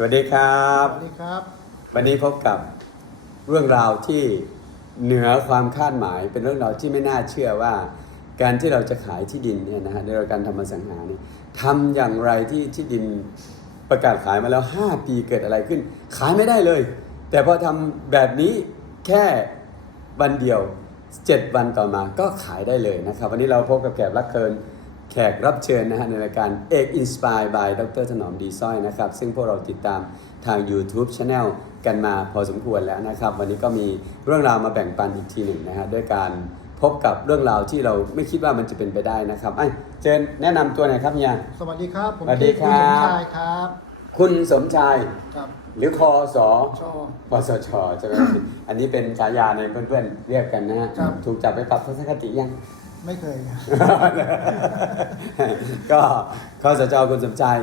สวัสดีครับ สวัสดีครับ วันนี้พบกับเรื่องราวที่เหนือความคาดหมาย เป็นเรื่องราวที่ไม่น่าเชื่อว่า การที่เราจะขายที่ดินเนี่ยนะฮะในการทำอสังหาเนี่ยทำอย่างไรที่ที่ดินประกาศขายมาแล้ว 5 ปีเกิดอะไรขึ้น ขายไม่ได้เลย แต่พอทำแบบนี้แค่วันเดียว 7 วันต่อมาก็ขายได้เลยนะครับ วันนี้เราพบกับแขกรับเชิญ แขกรับเชิญนะฮะในรายการเอกอินสปายบายดรถนอมดีสร้อยนะครับ ซึ่งพวกเราติดตามทาง YouTube Channel กันมาพอสมควรแล้วนะครับ วันนี้ก็มีเรื่องราวมาแบ่งปันอีกทีหนึ่งนะฮะด้วยการพบกับเรื่องราวที่เราไม่คิดว่ามันจะเป็นไปได้นะครับไอ้ยเจนแนะนำตัวหน่อยครับเฮียสวัสดีครับ ผมสวัสดีครับ ณสมชายครับคุณสมชาย ครับหรือคอสอชอ ปสชใช่ไหม อันนี้เป็นฉายาในเพื่อนๆเรียกกันนะฮะครับ ถูกจับไปปรับทัศนคติยัง ไม่เคย ก็ข้อสจคุณสมชาย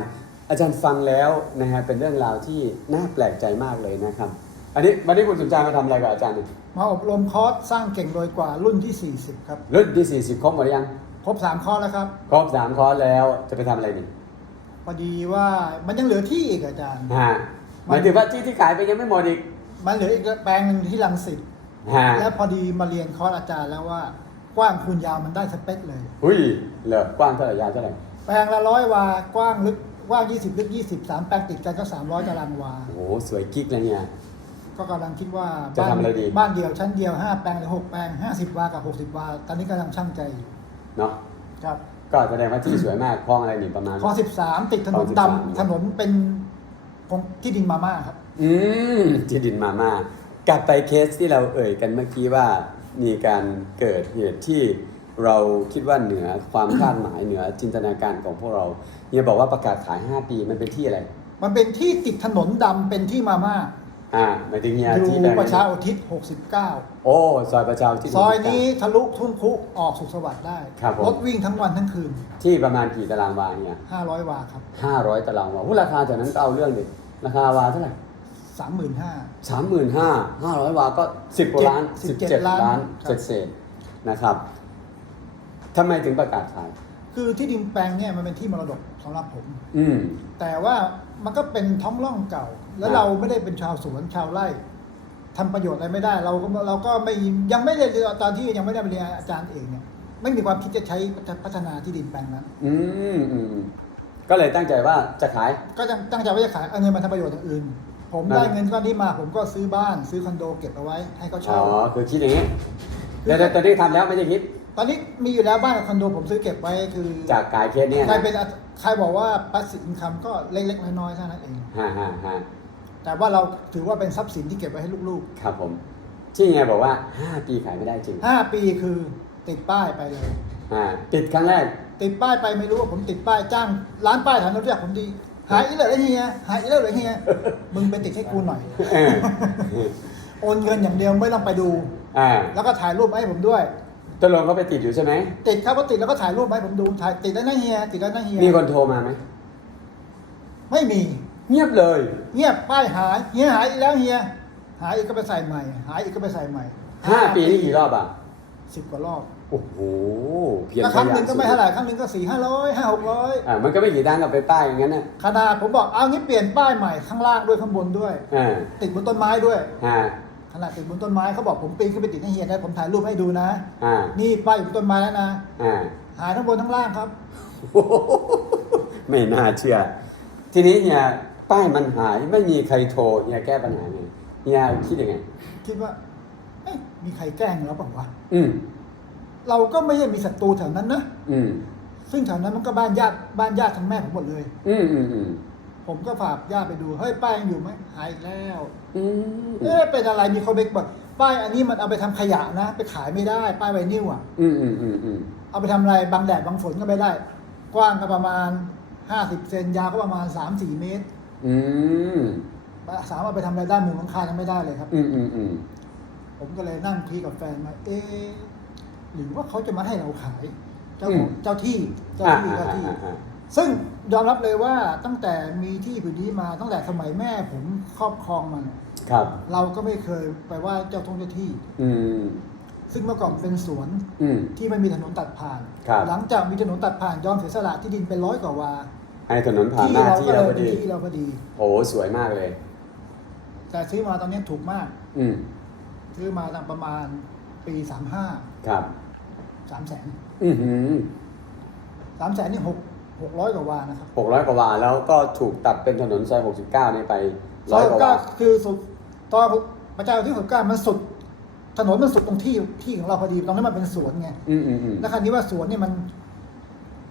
อาจารย์ฟังแล้วนะฮะเป็นเรื่องราวที่น่าแปลกใจมากเลยนะครับ อันนี้วันนี้คุณสมชายมาทำอะไรกับอาจารย์เนี่ยมาอบรมคอร์สสร้างเก่งโดยกว่ารุ่นที่ 40 ครับ รุ่นที่ 40 ครบหมดหรือยัง ครบ3คอร์สแล้วครับ ครบสามคอร์สแล้วจะไปทำอะไรนี่พอดีว่ามันยังเหลือที่อีกอาจารย์ ฮะหมายถึงว่าที่ที่ขายไปยังไม่หมดอีกมันเหลืออีกแปลงหนึ่งที่ลังสิตฮะและพอดีมาเรียนคอร์สอาจารย์แล้วว่า กว้างคูณยาวมันได้สเปคเลย อุ้ยเหรอกว้างเท่าไหร่ยาวเท่าไหร่แปลงละร้อยวากว้างลึกกว้าง20 ลึก 20 3 แปลงติดกันก็ 300ตารางวา โอ้โหสวยกิ๊กเลยเนี่ย ก็กำลังคิดว่าจะทำอะไรดี บ้านเดียวชั้นเดียว 5 แปลงหรือ 6 แปลง 50 วา กับ 60 วา ตอนนี้กำลังช่างใจอยู่เนาะครับก็แสดงว่าที่สวยมากคลองอะไรนี่ประมาณข้อ13 ติดถนนข้อ13ดำถนนเป็นของที่ดินมาม่าครับ อืมที่ดินมามากกลับไปเคสที่เราเอ่ยกันเมื่อกี้ว่า มีการเกิดเหตุที่เราคิดว่าเหนือความคาดหมายเหนือจินตนาการของพวกเราเนี่ยบอกว่าประกาศขาย 5 ปีมันเป็นที่อะไร มันเป็นที่ติดถนนดำเป็นที่มาม่าอ่าหมายถึงเนี่ยอยู่ที่แดงประชาอุทิศโอ้ซอยประชาอุที่69ซอยนี้ทะลุทุ่งคุออกสุขสวัสดิ์ได้ ครับผม รถวิ่งทั้งวันทั้งคืน ที่ประมาณกี่ตารางวาเนี่ย500 วาครับห้าร้อยตารางวาหุ้ราคาจากนั้นก็เอาเรื่องดิราคาวาเท่าไหร่ 35,000สามหมื่นห้าห้าร้อยวาก็สิบกว่าล้านสิบเจ็ด17ล้านล้านเจ็ดเศษนะครับทำไมถึงประกาศขายคือที่ดินแปลงเนี่ยมันเป็นที่มรดกสำหรับผม อืม แต่ว่ามันก็เป็นท้องร่องเก่า แล้ครัวบเราไม่ได้เป็นชาวสวนชาวไร่ทำประโยชน์อะไรไม่ได้ เราก็เราก็ไม่ยังไม่ได้เรียนตอนที่ยังไม่ได้ไปเรียนอาจารย์เองเนี่ยไม่มีความคิดจะใช้พัฒนาที่ดินแปลงนั้น อืมอืมอืมก็เลยตั้งใจว่าจะขาย ก็ยังตั้งใจว่าจะขายเอาเงินมาทำประโยชน์อย่างอื่น ผมนั่นได้เงินก้อนนี้มาผมก็ซื้อบ้านซื้อคอนโดเก็บเอาไว้ให้เขาอ๋เช่าอคือคิดอย่างนี้แต่แต่ตอนนี้ทำแล้วไม่ได้คิดตอนนี้มีอยู่แล้วบ้านกับคอนโดผมซื้อเก็บไว้คือจากขายเคสเนี่ยใครนะเป็นใครบอกว่าปัสสินคัมก็เล็กๆน้อยๆเท่านั้นเอง ฮ่าฮ่าฮ่าแต่ว่าเราถือว่าเป็นทรัพย์สินที่เก็บไว้ให้ลูกครับผม ที่ไงบอกว่า5ปีขายไม่ได้จริงๆห้าปีคือติดป้ายไปเลย อ่าติดครั้งแรก ติดป้ายไปไม่รู้ว่าผมติดป้ายจ้างร้านป้ายแถวนั้นเรียกผมดี หายอีเลยไอ้เฮียหายอีเลยไอ้เฮียมึงไปติดให้กูหน่อยเออโอนเงินอย่างเดียวไม่ต้องไปดู อ่าแล้วก็ถ่ายรูปมาให้ผมด้วย ตกลงเขาไปติดอยู่ใช่ไหมติดครับก็ติดแล้วก็ถ่ายรูปมาให้ผมดูถ่ายติดแล้วนะเฮียติดแล้วนะเฮียมีคนโทรมาไหมไม่มี เงียบเลย เงียบป้ายหายเฮียหายอีกแล้วเฮียหายอีกก็ไปใส่ใหม่ หายอีกก็ไปใส่ใหม่5ปีนี่กี่รอบอะสิบกว่ารอบ โอ้โหเพียรแล้วพครั้งยาหนึ่ยามงก็ไม่เท่าไหร่ครั้งหนึ่งก็สี่ห้าร้อยห้าหกร้อยอ่ามันก็ไม่กี่ตังค์กับไปป้ายอย่างนั้นนะขนาดผมบอกเอางี้เปลี่ยนป้ายใหม่ข้างล่างด้วยข้างบนด้วยอ่าติดบนต้นไม้ด้วยอ่าขนาดติดบนต้นไม้เขาบอกผมปีนขึ้นไปติดให้เฮียได้ผมถ่ายรูปให้ดูนะอ่านี่ป้ายอยู่บนต้นไม้แล้วนะอ่าหายทั้งบนทั้งล่างครับไม่น่าเชื่อ ทีนี้เนี่ยป้ายมันหายไม่มีใครโทรเนี่ยแก้ปัญหาไงเนี่ยคิดยังไง คิดว่าเอ๊ะมีใครแกล้งเราเปล่าวะอืม เราก็ไม่ใช่มีศัตรูแถวนั้นนะอืมซึ่งแถวนั้นมันก็บ้านญาติบ้านญาติทางแม่ผมหมดเลย อืมอืมอืมผมก็ฝากญาติไปดูเฮ้ยป้ายยังอยู่ไหมหายอีกแล้วอืมเอ๊ะเป็นอะไรมีคนไปบอกป้ายอันนี้มันเอาไปทำขยะนะ ไปขายไม่ได้ป้ายไวนิลอะ อืมอืมอืมอืมเอาไปทำอะไรบังแดดบังฝนก็ไม่ได้ กว้างก็ประมาณ50เซนยาวก็ประมาณ3-4เมตร อืมสามารถไปทำอะไรได้มุมหลังคายังไม่ได้เลยครับ อืมอืมอืมผมก็เลยนั่งคุยกับแฟนมาเอ๊ะ หรือว่าเขาจะมาให้เราขาย เจ้าของเจ้าที่เจ้าอ่าที่อ่าเจ้าที่อ่าอ่าซึ่งยอมรับเลยว่าตั้งแต่มีที่ผืนนี้มาตั้งแต่สมัยแม่ผมครอบครองมันยครับ เราก็ไม่เคยไปไหว่าเจ้าทงเจ้าที่ อืม ซึ่งเมื่อก่อนเป็นสวนอืม ที่ไม่มีถนนตัดผ่าน ครับ หลังจากมีถนนตัดผ่านยอมเสียสละที่ดินเป็นร้อยกว่าวาอให้ถนนผ่านที่หน้าเราที่ก็เลเรายพอเป็นดี ที่เราพอดี โอ้สวยมากเลย แต่ซื้อมาตอนนี้ถูกมาก อืม ซื้อมาตั้งประมาณ ปีสามห้าครับสามแสนอือหือสามแสนนี่หกหกร้อยกว่าวานะครับหกร้อยกว่าวาแล้วก็ถูกตัดเป็นถนนซอยหกสิบเก้านี่ไปซร้ออยยกว่าก็วาคือสุดตอนพระเจ้าที่หกเก้ามันสุด ถนนมันสุดตรงที่ที่ของเราพอดีตรงนั้นมันเป็นสวนไง อืมอืมอืมแล้วคราวนี้ว่าสวนเนี่ยมัน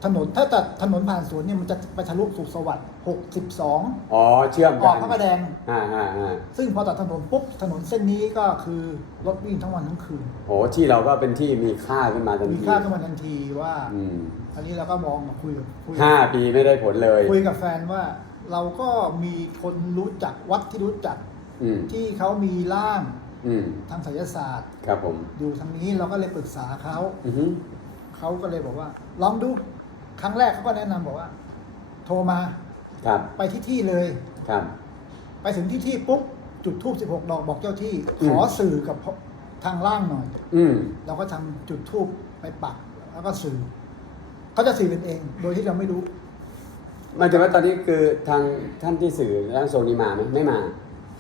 ถนนถ้าตัดถนนผ่านสวนเนี่ยมันจะไปทะลุสุขสวัสดิ์หกสิบสองอ๋อเชื่อมอกัอกนพระประแดง อ่าอ่าอ่าซึ่งพอตัดถนนปุ๊บถนนเส้นนี้ก็คือรถวิ่งทั้งวันทั้งคืนโอ้ที่เราก็เป็นที่มีค่าขึ้นมาทันมีทีค่าขึ้นมาทันทีว่าอืมอันนี้เราก็มองคุยกับคุยห้าปีไม่ได้ผลเลย คุยกับแฟนว่า เราก็มีคนรู้จักวัดที่รู้จักอืมที่เขามีร่างอืมทางไสยศาสตร์ ครับผม อยู่ทางนี้เราก็เลยปรึกษาเขา อือหือเขาก็เลยบอกว่า ลองดู ครั้งแรกเขาก็แนะนำบอกว่า โทรมาครับไปที่ที่เลย ครับ ไปถึงที่ที่ปุ๊บจุดทูบ16ดอกบอกเจ้าที่ อืมขอสื่อกับทางล่างหน่อย อืม เราก็ทำจุดทูบไปปักแล้วก็สื่อเขาจะสื่อกันเอง โดยที่เราไม่รู้หมันจะว่าตอนนี้คือทางท่านที่สื่อร่างทรงนี้มาไหมไม่มา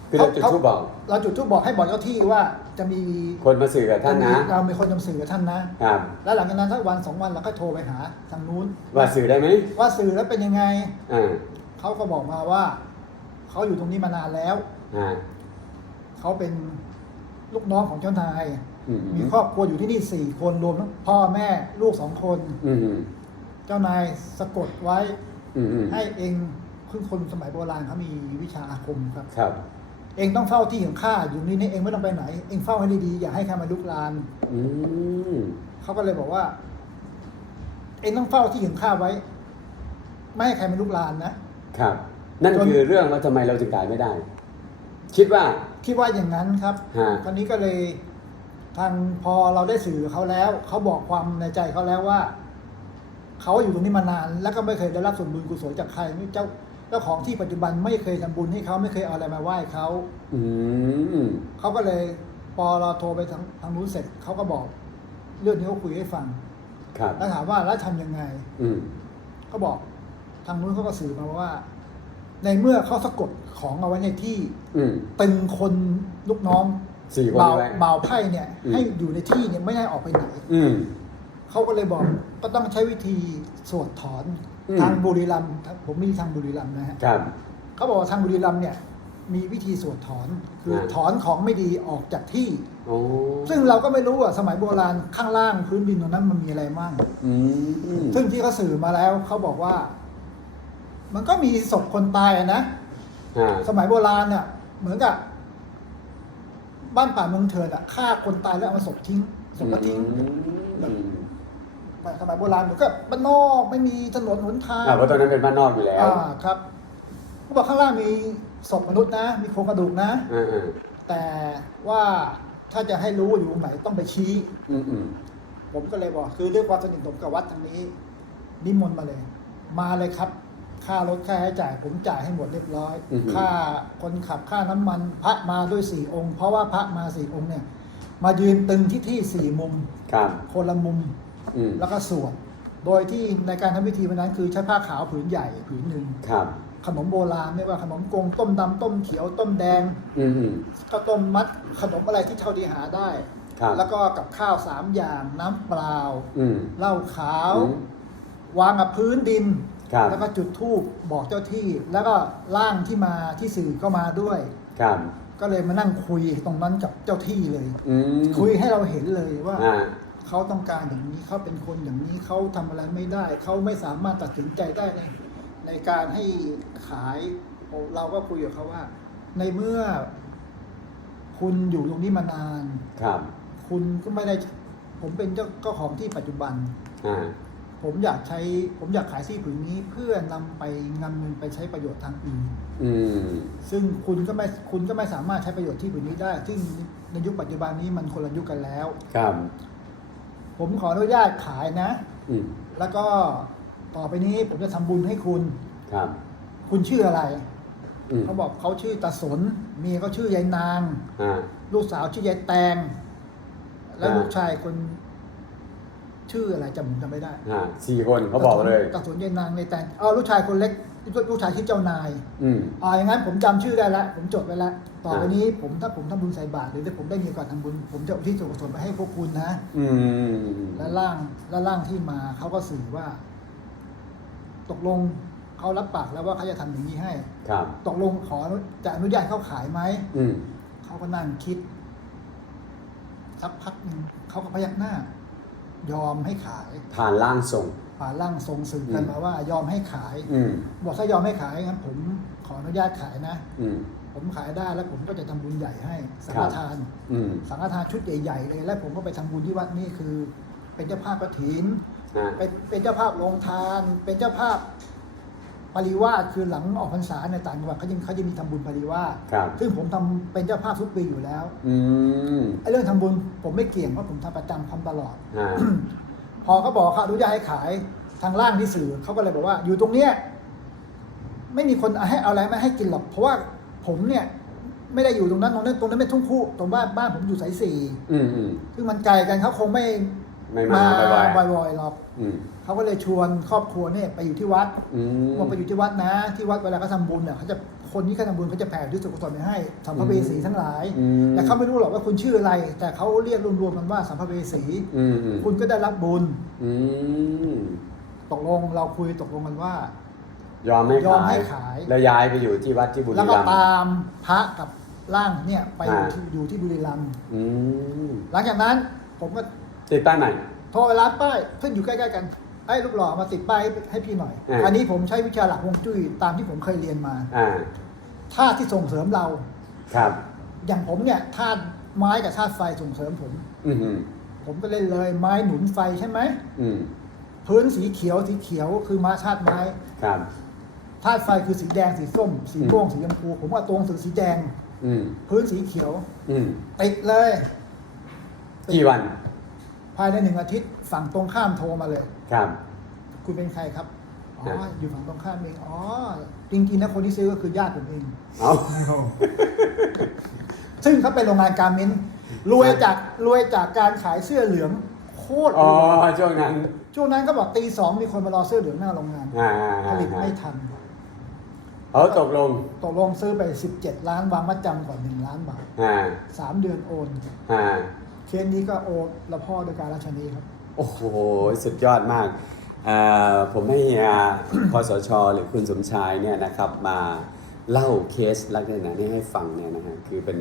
คือเราจุดเขาทูบบอก เราจุดทูบบอกให้บอกเจ้าที่ว่า จะมีคนมาสื่อกับท่านนะจะมีเรามีคนนำสื่อกับท่านนะครับ แล้วหลังจากนั้นสักวันสองวันเราก็โทรไปหาทางนู้น ว่าสื่อได้ไหมว่าสื่อแล้วเป็นยังไงอ่าเขาก็บอกมาว่าเขาอยู่ตรงนี้มานานแล้วอ่าเขาเป็นลูกน้องของเจ้านาย อืมมีครอบครัวอยู่ที่นี่สี่คนรวมทั้งพ่อแม่ลูกสองคน อืมอืมเจ้านายสะกดไว้อืมอืมให้เองคือคนสมัยโบราณเขามีวิชาอาคมครับ ครับ เองต้องเฝ้าที่ของข้าอยู่นี่นี่เองไม่ต้องไปไหน เองเฝ้าให้ดีๆอย่าให้ใครมาลุกลานอืมเขาก็เลยบอกว่า เองต้องเฝ้าที่ของข้าไว้ ไม่ให้ใครมาลุกลานนะครับ นั่นจนคือเรื่องว่าทำไมเราถึงขายไม่ได้ คิดว่าคิดว่าอย่างนั้นครับฮะตอนนี้ก็เลย ทางพอเราได้สื่อกับเขาแล้วเขาบอกความในใจเขาแล้วว่าเขาอยู่ตรงนี้มานาน แล้วก็ไม่เคยได้รับส่วนบุญกุศลจากใครไม่เจ้า เจ้าของที่ปัจจุบันไม่เคยทำบุญให้เขาไม่เคยเอาอะไรมาไหว้เขาอืมเขาก็เลยพอเราโทรไปทางทางนู้นเสร็จเขาก็บอกเรื่องนี้เขาคุยให้ฟัง ครับ แล้วถามว่าแล้วทำยังไง อืมเขาบอกทางนู้นเขาก็สื่อมาว่า ในเมื่อเขาสะกดของเอาไว้ในที่ อืมตึงคนลูกน้องสี่คนบ่าวไว้บ่าวไพ่เนี่ย อืม ให้อยู่ในที่เนี่ยไม่ได้ออกไปไหนอืมเขาก็เลยบอกก็ต้องใช้วิธีสวดถอน อืม ทางบุรีรัมย์ผมมีทางบุรีรัมย์นะฮะครับ เขาบอกว่าทางบุรีรัมย์เนี่ยมีวิธีสวดถอนคืออา ถอนของไม่ดีออกจากที่ โอ้ซึ่งเราก็ไม่รู้อะสมัยโบราณข้างล่างพื้นดินตรงนั้นมันมีอะไรมั่ง อืมซึ่งที่เขาสื่อมาแล้วเขาบอกว่า มันก็มีศพคนตายอะนะ อ่าสมัยโบราณเนี่ยเหมือนกับ บ้านป่าเมืองเถื่อนอะฆ่าคนตายแล้วเอามาศพทิ้งศพก็ทิ้ง อืม สมัยโบราณเหมือนกับบ้านนอกไม่มีถนนหนทางอ่าเพราะตอนนั้นเป็นบ้านนอกอยู่แล้ว อ่าครับเขาบอกข้างล่างมีศพมนุษย์นะ มีโครงกระดูกนะอ่าอ่าแต่ว่าถ้าจะให้รู้ว่าอยู่ตรงไหนต้องไปชี้ อืมอืมผมก็เลยบอกคือด้วยความสนิทสนมกับวัดทางนี้ นิมนต์มาเลย มาเลยครับ ค่ารถค่าใช้จ่าย ผมจ่ายให้หมดเรียบร้อย ค่าคนขับค่าน้ำมัน พระมาด้วยสี่องค์ เพราะว่าพระมาสี่องค์เนี่ย มายืนตึงที่ที่สี่มุม ครับคนละมุม อืม แล้วก็สวด โดยที่ในการทำพิธีวันนั้นคือใช้ผ้าขาวผืนใหญ่ผืนหนึ่ง ครับ ขนมโบราณไม่ว่าขนมกงต้มดำต้มเขียวต้มแดง อืมอืม ข้าวต้มมัดขนมอะไรที่เท่าที่หาได้ ครับ แล้วก็กับข้าวสามอย่างน้ำเปล่า อืม เหล้าขาว อืมวางกับพื้นดิน ครับ แล้วก็จุดธูปบอกเจ้าที่ แล้วก็ร่างที่มาที่สื่อก็มาด้วย ครับ ก็เลยมานั่งคุยตรงนั้นกับเจ้าที่เลย อืมคุยให้เราเห็นเลยว่า อ่า เขาต้องการอย่างนี้เขาเป็นคนอย่างนี้เขาทำอะไรไม่ได้ เขาไม่สามารถตัดสินใจได้ในในการให้ขายเราก็คุยกับเขาว่า ในเมื่อคุณอยู่ตรงนี้มานาน ครับ คุณก็ไม่ได้ ผมเป็นเจ้าเจ้าของที่ปัจจุบันอ่าผมอยากใช้ ผมอยากขายที่ผืนนี้ เพื่อนำไปนำเงินไปใช้ประโยชน์ทางอื่นอืมซึ่งคุณก็ไม่คุณก็ไม่สามารถใช้ประโยชน์ที่ผืนนี้ได้ ซึ่งในยุคปัจจุบันนี้มันคนละยุคกันแล้ว ครับ ผมขออนุญาตขายนะ อืมแล้วก็ต่อไปนี้ผมจะทำบุญให้คุณ ครับคุณชื่ออะไร อืมเขาบอกเขาชื่อตาสนเมียเขาชื่อยายนาง อ่า ลูกสาวชื่อยายแตง แล้วอ่า ลูกชายคน ชื่ออะไรจำผมจำไม่ได้อ่าสี่คนเขาบอกเลย ตาสนยายนางในแตงเออลูกชายคนเล็ก ลูกชายชื่อเจ้านายอืม อ่าอย่างนั้นผมจำชื่อได้แล้วผมจดไว้แล้วต่อไปอ่า นี้นี้ผมถ้าผมทำบุญใส่บาตรหรือถ้าผมได้มีโอกาสทำบุญ ผมจะอุที่ส่วนกุศลไปให้พวกคุณนะ อืม และร่างและร่างที่มาเขาก็สื่อว่า ตกลงเขารับปากแล้วว่าเขาจะทำอย่างนี้ให้ ครับ ตกลงขอจะอนุญาตเขาขายไหม อืม เขาก็นั่งคิด สักพักหนึ่งเขาก็พยักหน้า ยอมให้ขาย ผ่านร่างทรง ป่าร่างทรงสื่อกันอืมมาว่ายอมให้ขาย อืม บอกถ้ายอมให้ขายงั้นผมขออนุญาตขายนะ อืม ผมขายได้แล้วผมก็จะทำบุญใหญ่ให้สังฆทาน อืมสังฆทานชุดใหญ่ๆเลยแล้วผมก็ไปทำบุญที่วัดนี่คือ เป็นเจ้าภาพกฐินอ่าเป็นเป็นเจ้าภาพโรงทาน เป็นเจ้าภาพปริวาสคือหลังออกพรรษาในต่างจังหวัดเขาจะเขาจะมีทำบุญปริวาสครับ ซึ่งผมทำเป็นเจ้าภาพทุกปีอยู่แล้วอืมไอ้เรื่องทำบุญผมไม่เกี่ยงเพราะผมทำประจำทำตลอด อ่า พอเขาบอกเขาอนุญาตให้ขายทางล่างที่สื่อเขาก็เลยบอกว่า อยู่ตรงเนี้ยไม่มีคนให้เอาอะไรมาให้กินหรอก เพราะว่าผมเนี่ยไม่ได้อยู่ตรงนั้นตรงนั้นตรงนั้นไม่ทุ่งคู่ตรงบ้านบ้านผมอยู่สายสี่อืมอืมซึ่งมันไกลกันเขาคงไม่ไม่มาบ่อยๆบ่อยๆหรอกอืม เขาก็เลยชวนครอบครัวเนี่ยไปอยู่ที่วัดอืมว่าไปอยู่ที่วัดนะ ที่วัดเวลาเขาทำบุญเนี่ยเขาจะ คนที่เขาทำบุญเขาจะแผ่ที่สุขกุศลไปให้สัมภเวสีทั้งหลาย อืมแต่เขาไม่รู้หรอกว่าคุณชื่ออะไร แต่เขาเรียกรวมๆกันว่าสัมภเวสี อืมอืม คุณก็ได้รับบุญอืมตกลงเราคุยตกลงกันว่า ยอมให้ยอมขายให้ขาย แล้วย้ายไปอยู่ที่วัดที่บุรีแล้วก็รัมย์ ตามพระกับร่างเนี่ยไปอยู่อ่าที่อยู่ที่บุรีรัมย์อืมหลังจากนั้นผมก็ติดป้ายใหม่ โทรไปร้านป้ายซึ่งอยู่ใกล้ๆกันไอ้ลูกหล่อมาติดป้ายให้พี่หน่อย อ่า อันนี้ผมใช้วิชาหลักฮวงจุ้ยตามที่ผมเคยเรียนมา อ่า ธาตุที่ส่งเสริมเรา ครับ อย่างผมเนี่ยธาตุไม้กับธาตุไฟส่งเสริมผมอืมอืมผมก็เล่นเลยไม้หนุนไฟใช่ไหมอืมพื้นสีเขียวสีเขียวคือมาธาตุไม้ครับธาตุไฟคือสีแดงสีส้ม สีม่วงสีชมพูผมว่าตัวหนังสือสีแดง อืมพื้นสีเขียว อืมติดเลยกี่วัน ภายในหนึ่งอาทิตย์ฝั่งตรงข้ามโทรมาเลย ครับ คุณเป็นใครครับ อ๋ออะอยู่ฝั่งตรงข้ามเอง อ๋อ จริงๆนะคนที่ซื้อก็คือญาติผมเอง เอาซึ่งเขาเป็นโรงงานการเมนต์รวยจากรวยจากการขายเสื้อเหลืองโคตรอ๋อรวยช่วงนั้น ช่วงนั้นก็บอกตีสองมีคนมารอเสื้อเหลืองหน้าโรงงานอ่าผลิตไม่ทันเขาตกลง ตกลงซื้อไป 17 ล้านวางมัดจำก่อน 1 ล้านบาทอ่า3เดือนโอนอ่าเคสนี้ก็โอนละพ่อโดยการราชนีครับ โอ้โห สุดยอดมากอ่า ผมให้เฮียพสชหรือคุณสมชายเนี่ยนะครับมาเล่าเคสลักษณะนี้ให้ฟังเนี่ยนะฮะคือเป็น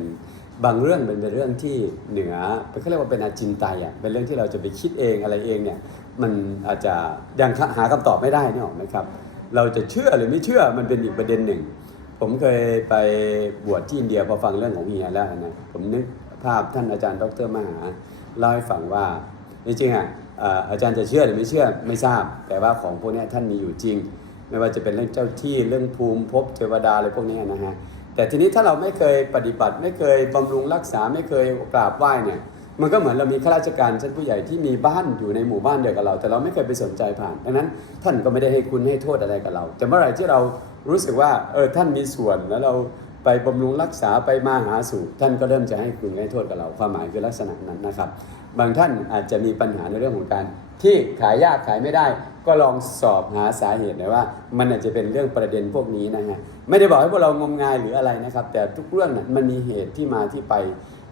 บางเรื่องเป็นเรื่องที่เหนือเขาเรียกว่าเป็นอาจินไตยอะเป็นเรื่องที่เราจะไปคิดเองอะไรเองเนี่ยมันอาจจะยังหาคำตอบไม่ได้นี่หรอกไหมครับเราจะเชื่อหรือไม่เชื่อมันเป็นอีกประเด็นหนึ่ง ผมเคยไปบวชที่อินเดียพอฟังเรื่องของเฮียแล้วนะผมนึกภาพท่านอาจารย์ดรมหาเล่าให้ฟังว่าจริงๆอะ อาจารย์จะเชื่อหรือไม่เชื่อไม่ทราบ แต่ว่าของพวกนี้ท่านมีอยู่จริง ไม่ว่าจะเป็นเรื่องเจ้าที่เรื่องภูมิภพเทวดาอะไรพวกนี้นะฮะแต่ทีนี้ถ้าเราไม่เคยปฏิบัติ ไม่เคยบำรุงรักษาไม่เคยกราบไหว้เนี่ยมันก็เหมือนเรามีข้าราชการชั้นผู้ใหญ่ที่มีบ้านอยู่ในหมู่บ้านเดียวกับเรา แต่เราไม่เคยไปสนใจผ่านดังนั้น ท่านก็ไม่ได้ให้คุณให้โทษอะไรกับเรา แต่เมื่อไหร่ที่เรารู้สึกว่าเออท่านมีส่วนแล้วเราไปบำรุงรักษาไปมาหาสู่ท่านก็เริ่มจะให้คุณให้โทษกับเรา ความหมายคือลักษณะนั้นนะครับ บางท่านอาจจะมีปัญหาในเรื่องของการที่ขายยากขายไม่ได้ ก็ลองสอบหาสาเหตุหน่อยว่า มันอาจจะเป็นเรื่องประเด็นพวกนี้นะฮะไม่ได้บอกให้พวกเรางมงายหรืออะไรนะครับ แต่ทุกเรื่องน่ะมันมีเหตุที่มาที่ไป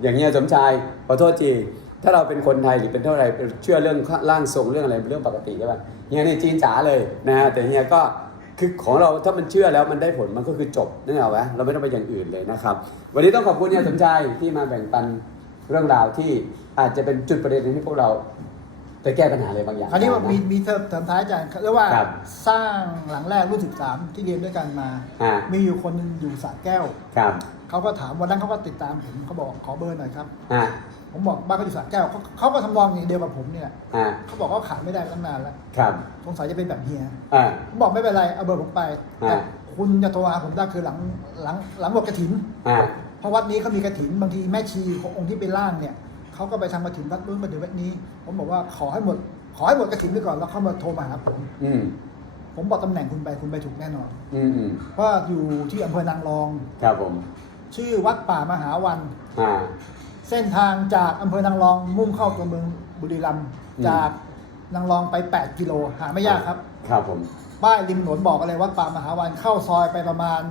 อย่างเงี้ยสมชายขอโทษทีถ้าเราเป็นคนไทยหรือเป็นเท่าไรเชื่อเรื่องร่างทรงเรื่องอะไรเป็นเรื่องปกติใช่ป่ะเฮียนี่จีนจ๋าเลยนะฮะแต่เฮียก็คือของเราถ้ามันเชื่อแล้วมันได้ผลมันก็คือจบนึกออกไหมเราไม่ต้องไปอย่างอื่นเลยนะครับ วันนี้ต้องขอบคุณเฮียสมชายที่มาแบ่งปัน เรื่องราวที่อาจจะเป็นจุดประเด็นให้พวกเราไปแก้ปัญหาอะไรบางอย่างคราวนี้ว่าได้ะมีมีเทอมเทอมท้ายอาจารย์เรียกว่าครับสร้างหลังแรกรุ่น13 ที่เรียนด้วยกันมา อ่ามีอยู่คนหนึงอยู่สระแก้ว ครับเขาก็ถามวันนั้นเขาก็ติดตามผมเขาบอกขอเบอร์หน่อยครับ อ่า ผมบอกบ้านเขาอยู่สระแก้วเขาเขาก็ทำนองอย่างเดียวกับผมเนี่ยอ่าเขาบอกเขาขายไม่ได้ตั้งนานแล้วครับสงสัยจะเป็นแบบเฮียอ่า ผมบอกไม่เป็นไรเอาเบอร์ผมไปอ่า แต่คุณจะโทรหาผมได้คือหลังหลังหลังบวชกระถิน อ่า เพราะวัดนี้เขามีกระถินบางทีแม่ชีขององค์ที่ไปล่างเนี่ยเขาก็ไปทำกระถินวัดนู้นมาถึงวัดนี้ ผมบอกว่าขอให้หมด ขอให้หมดกระถินไปก่อนแล้วเขามาโทรมาหาผม อืมผมบอกตำแหน่งคุณไปคุณไปถูกแน่นอนอืมอืมเพราะว่าอยู่ที่อำเภอนางรอง ครับผม ชื่อวัดป่ามหาวัน อ่าเส้นทางจากอำเภอนางรองมุ่งเข้าตัวเมืองบุรีรัมย์อืม จากนางรองไป 8 กิโลหาไม่ยากครับ ครับผมวป้ายริมถนนบอกอะไรวัดป่ามหาวันเข้าซอยไปประมาณ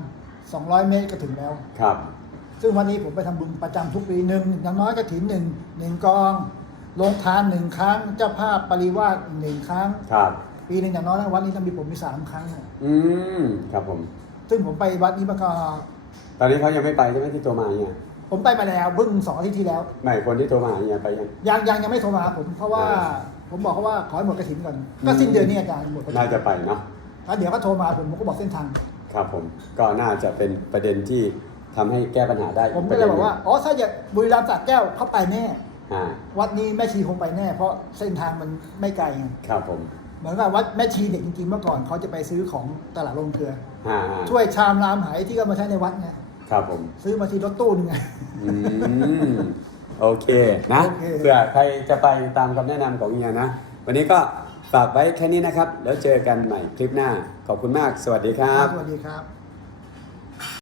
200 เมตรก็ถึงแล้ว ครับ ซึ่งวันนี้ผมไปทำบุญประจำทุกปีหนึ่งอย่างน้อยก็ถินหนึ่งหนึ่งกองลงทานหนึ่งครั้ง เจ้าภาพปริวาสอีกหนึ่งครั้ง ครับ ปีหนึ่งอย่างน้อยนะวัดนี้ต้องมีผมมีสามครั้งอะอืม ครับผม ซึ่งผมไปวัดนี้มาก็ตอนนี้เขายังไม่ไปใช่ไหมที่โทรมาเนี่ย ผมไปมาแล้วเพิ่งสองอาทิตย์ที่แล้ว ไม่คนที่โทรมาหาเนี่ยไปยัง ยังยังยังไม่โทรมาหาผมเพราะว่าอ่าผมบอกเขาว่าขอให้หมดกระถินก่อนก็สิ้นเดือนนี้อาจารย์หมดกระถิน่าจะไปเนาะแล้วเดี๋ยวก็โทรมาผมผมก็บอกเส้นทาง ครับผมก็น่าจะเป็นประเด็นที่ทำให้แก้ปัญหาได้ผมก็เลยบอกว่าอ๋อถ้าอยากบุรีรัมย์สระแก้วเข้าไปแน่ อ่าวัดนี้แม่ชีคงไปแน่ เพราะเส้นทางมันไม่ไกลไงครับผมเหมือนกับวัดแม่ชีเด็กจริงๆเมื่อก่อนเขาจะไปซื้อของตลาดโรงเกลือ อ่าถ้วยชามรามไหที่ก็มาใช้ในวัดไง ครับผมซื้อมาที่รถตู้นึงไง อืมโอเคนะโอเค เผื่อใครจะไปตามคำแนะนำของเฮียนะ วันนี้ก็ฝากไว้แค่นี้นะครับ แล้วเจอกันใหม่คลิปหน้า ขอบคุณมาก สวัสดีครับ สวัสดีครับ